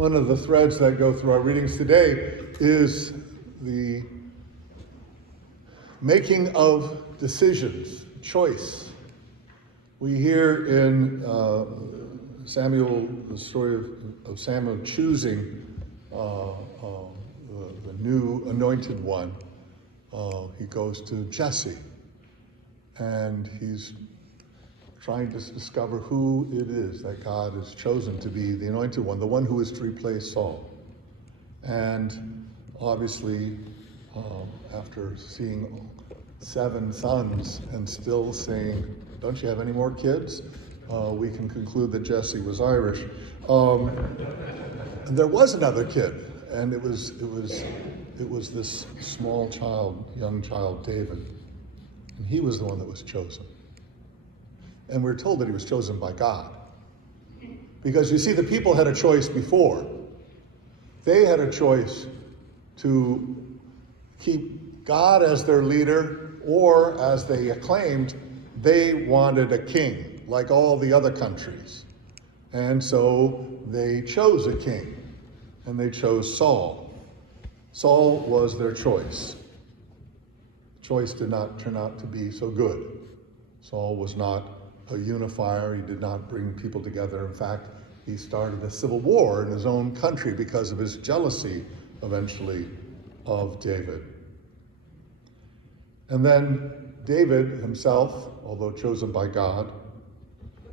One of the threads that go through our readings today is the making of decisions, choice. We hear in Samuel, the story of Samuel choosing the new anointed one. He goes to Jesse, and he's trying to discover who it is that God has chosen to be the anointed one, the one who is to replace Saul. And obviously, after seeing 7 sons and still saying, "Don't you have any more kids?" We can conclude that Jesse was Irish. And there was another kid, and it was this small child, young child, David, and he was the one that was chosen. And we're told that he was chosen by God. Because you see, the people had a choice before. They had a choice to keep God as their leader, or as they acclaimed, they wanted a king, like all the other countries. And so they chose a king, and they chose Saul. Saul was their choice. The choice did not turn out to be so good. Saul was not a unifier. He did not bring people together. In fact, he started a civil war in his own country because of his jealousy, eventually, of David. And then David himself, although chosen by God,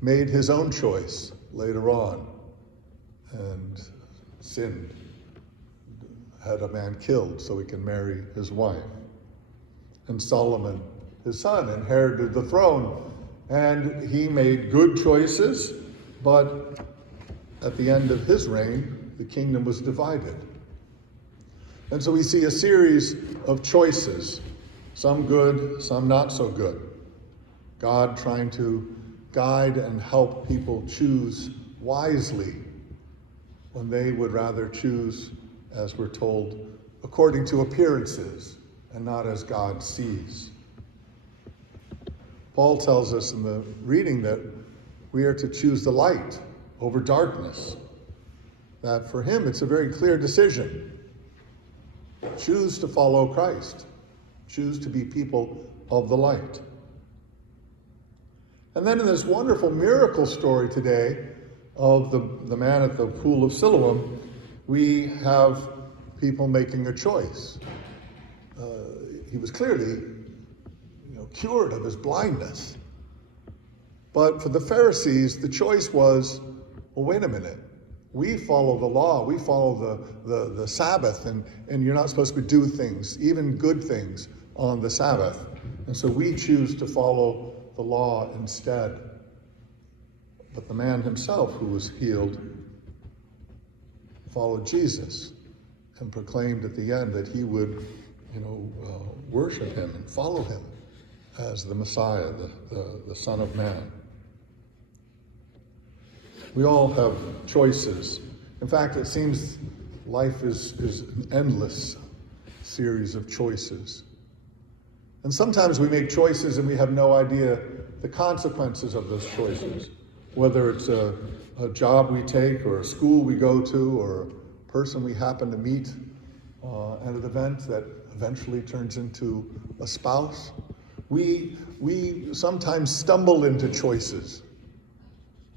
made his own choice later on and sinned, had a man killed so he can marry his wife. And Solomon, his son, inherited the throne, and he made good choices, but at the end of his reign, the kingdom was divided. And so we see a series of choices, some good, some not so good. God trying to guide and help people choose wisely when they would rather choose, as we're told, according to appearances and not as God sees. Paul tells us in the reading that we are to choose the light over darkness. That for him, it's a very clear decision. Choose to follow Christ. Choose to be people of the light. And then in this wonderful miracle story today of the man at the pool of Siloam, we have people making a choice. He was clearly cured of his blindness. But for the Pharisees, the choice was, well, wait a minute. We follow the law. We follow the Sabbath, and you're not supposed to do things, even good things, on the Sabbath. And so we choose to follow the law instead. But the man himself who was healed followed Jesus and proclaimed at the end that he would, worship him and follow him as the Messiah, the Son of Man. We all have choices. In fact, it seems life is an endless series of choices. And sometimes we make choices and we have no idea the consequences of those choices, whether it's a job we take or a school we go to or a person we happen to meet at an event that eventually turns into a spouse. We sometimes stumble into choices,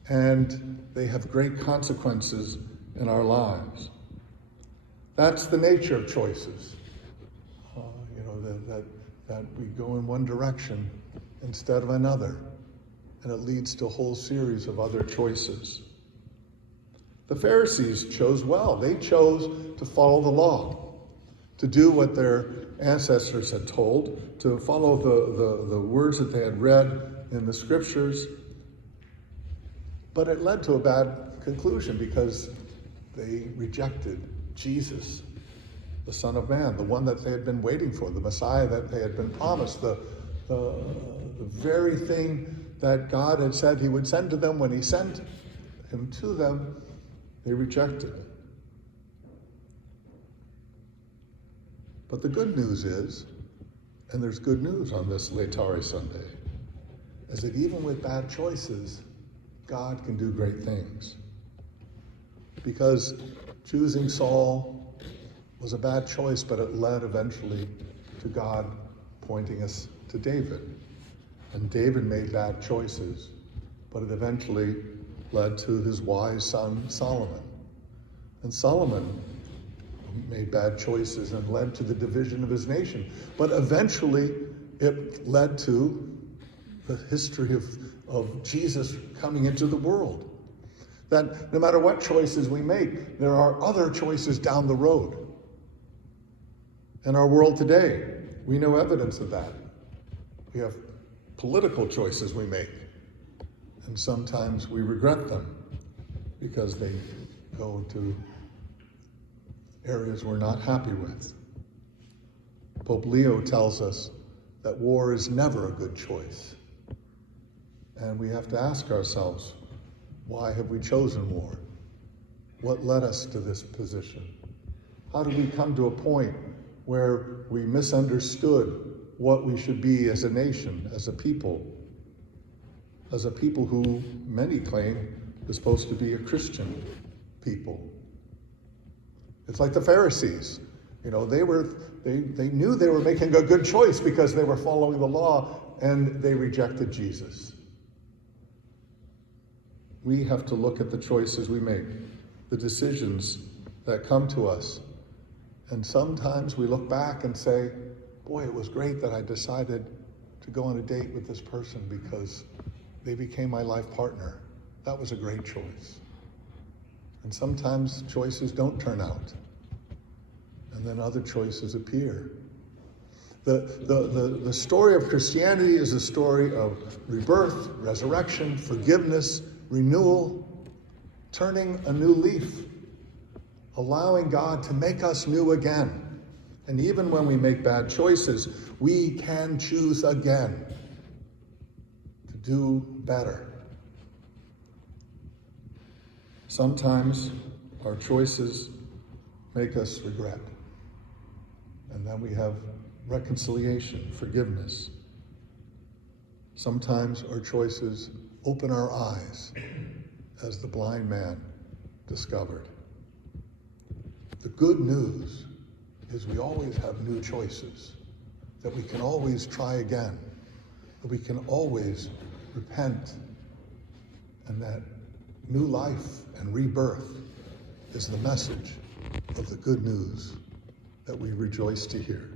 and they have great consequences in our lives. That's the nature of choices. That we go in one direction instead of another, and it leads to a whole series of other choices. The Pharisees chose well. They chose to follow the law, to do what their ancestors had told, to follow the words that they had read in the scriptures. But it led to a bad conclusion because they rejected Jesus, the Son of Man, the one that they had been waiting for, the Messiah that they had been promised, the very thing that God had said he would send to them. When he sent him to them, they rejected it. But the good news is, and there's good news on this Laetare Sunday, is that even with bad choices, God can do great things. because choosing Saul was a bad choice, but it led eventually to God pointing us to David. And David made bad choices, but it eventually led to his wise son Solomon. And Solomon made bad choices and led to the division of his nation. But eventually it led to the history of Jesus coming into the world. That no matter what choices we make, there are other choices down the road. In our world today, we know evidence of that. We have political choices we make, and sometimes we regret them because they go to areas we're not happy with. Pope Leo tells us that war is never a good choice. And we have to ask ourselves, why have we chosen war? What led us to this position? How did we come to a point where we misunderstood what we should be as a nation, as a people who many claim is supposed to be a Christian people? It's like the Pharisees. You know, they knew they were making a good choice because they were following the law, and they rejected Jesus. We have to look at the choices we make, the decisions that come to us. And sometimes we look back and say, boy, it was great that I decided to go on a date with this person because they became my life partner. That was a great choice. And sometimes choices don't turn out. And then other choices appear. The story of Christianity is a story of rebirth, resurrection, forgiveness, renewal, turning a new leaf, allowing God to make us new again. And even when we make bad choices, we can choose again to do better. Sometimes our choices make us regret. And then we have reconciliation, forgiveness. Sometimes our choices open our eyes, as the blind man discovered. The good news is we always have new choices, that we can always try again, that we can always repent, and that new life and rebirth is the message of the good news that we rejoice to hear.